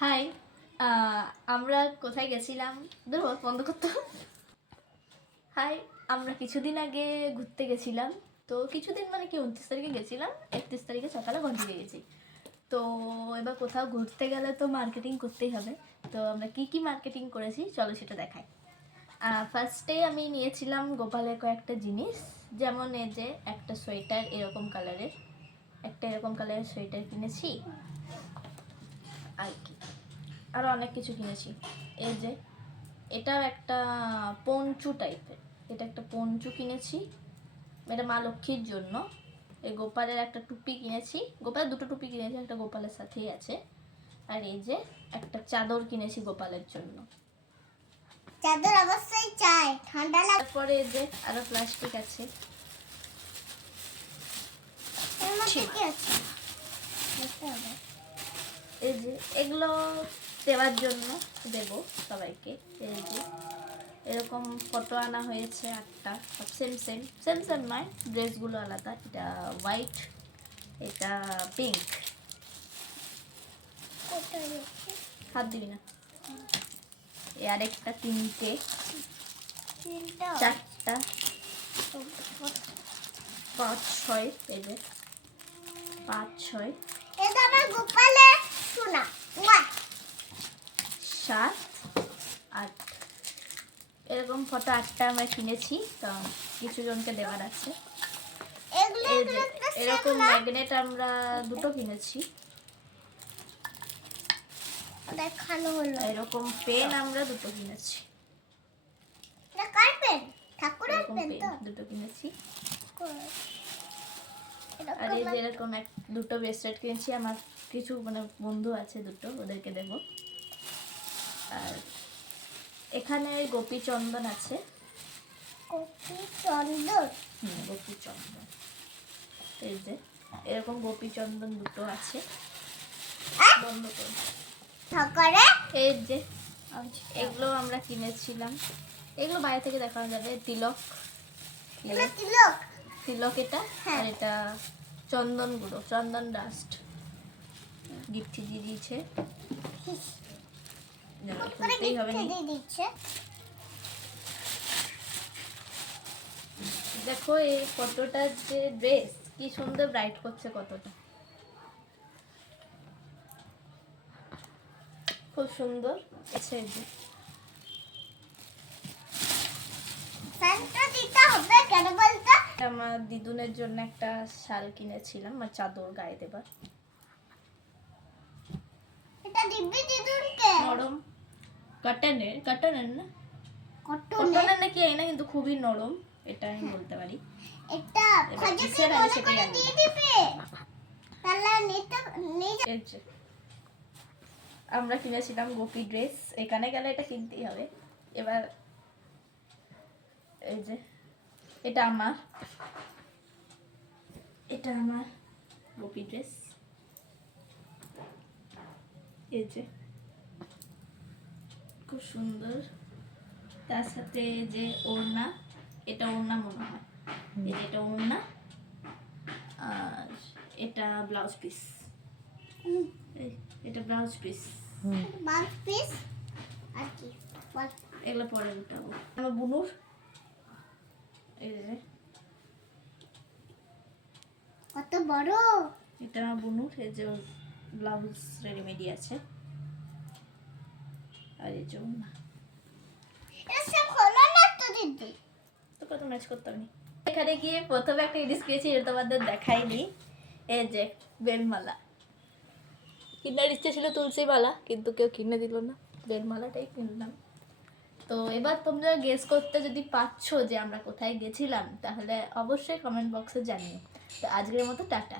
High, আমরা কোথায় গেছিলাম? ধরো বন্ধ করতে। হাই, আমরা কিছুদিন আগে ঘুরতে গেছিলাম। তো কিছুদিন মানে কি, 29 তারিখে গেছিলাম, 31 তারিখে সকালে ঘর দিয়ে গেছি। তো এবার কোথাও ঘুরতে গেলে তো মার্কেটিং করতেই হবে। তো আমরা কি কি মার্কেটিং করেছি চলো সেটা দেখাই। ফার্স্টে আমি নিয়েছিলাম গোপালের কয়েকটা জিনিস, যেমন এই যে একটা সোয়েটার এরকম কালারের, একটা এরকম কালারের সোয়েটার কিনেছি, আর কি আরও অনেক কিছু কিনেছি। এই যে এটাও একটা পঞ্চু টাইপের, এটা একটা পঞ্চু কিনেছি, এটা মা লক্ষ্মীর জন্য। এই গোপালের একটা টুপি কিনেছি, গোপালের দুটো টুপি কিনেছি, একটা গোপালের সাথেই আছে। আর এই যে একটা চাদর কিনেছি গোপালের জন্য। চাদর অবশ্যই চাই, ঠান্ডা লাগে। তারপরে এই যে আরো প্লাস্টিক আছে। এই যে এগুলো দেওয়ার জন্য দেব সবাইকে। এই যে এরকম ফটো আনা হয়েছে একটা, সব সেম সেম সেম সেম নয়, ড্রেসগুলো আলাদা। এটা হোয়াইট, এটা পিঙ্ক। হাত দিবি না। আর একটা তিনটে, চারটা, 5 6, এই যে 5 6, এটা আমার গোপালের সোনা, 7 8। এরকম ফটো 8টা আমরা কিনেছি, তো কিছু জনকে দেওয়ার আছে। এই যে এরকম ম্যাগনেট আমরা দুটো কিনেছি। দেখানো হলো। এরকম পেন আমরা দুটো কিনেছি। এটা কার পেন? ঠাকুরের পেন তো? দুটো কিনেছি। আর এই যে এরকম দুটো ব্রেসলেট কিনেছি, আমার কিছু মানে বন্ধু আছে দুটো, ওদেরকে দেব। আর এখানে গোপী চন্দন আছে। গোপী চন্দন? গোপী চন্দন। এই যে এরকম গোপী চন্দন দুটো আছে। বন্ধ করো। এই যে এগুলো আমরা কিনেছিলাম, এগুলো বাইরে থেকে দেখানো যাবে। তিলক, তিলক এটা। আর এটা চন্দন গুঁড়ো, চন্দন ডাস্ট গিফট দিয়ে দিয়েছে। দেখো এই ফটোটার যে ড্রেস কি সুন্দর ব্রাইট করছে, কতটা খুব সুন্দর। আচ্ছা, এই যে আমার দিদুনের জন্য একটা শাল কিনেছিলাম, আর চাদর গায়ে দেবার। এটা দিব্যি দিদুনকে নরম, কটনের না, কটনের নাকি এই না, কিন্তু খুবই নরম, এটা আমি বলতে পারি। এটা ফাজকে মনে করে দিয়ে দিবে, তাহলে নিতে আমরা কিনেছিলাম গোপী ড্রেস, এখানে গেলে এটা কিনতেই হবে। এবার এই যে এটা আমার গোপী ড্রেস। এই যে খুব সুন্দর, তার সাথে যে ওড়না, এটা ওড়না মনে হয়, এই যে এটা ওড়না, আর এটা ব্লাউজ পিস। এটা ব্লাউজ পিস, আর কি এগুলো পরে উঠাবো। আমার বুনুর, এই যে কত বড়, এটা আমার বুনুর। এই যে ব্লাউজ রেডিমেডি আছে, আর এই যে ওড়না। তো কত ম্যাচ করতে হবে। এখানে গিয়ে প্রথমে একটা জিনিস কিনেছি, এটা তোমাদের দেখাইনি। এই যে বেলমালা, কিনার ইচ্ছে ছিল তুলসী মালা, কিন্তু কেউ কিনে দিল না, বেলমালাটাই কিনলাম। তো এবার তোমরা গেস করতে যদি পারছো যে আমরা কোথায় গেছিলাম, তাহলে অবশ্যই কমেন্ট বক্সে জানিও। তো আজকের মতো টাটা।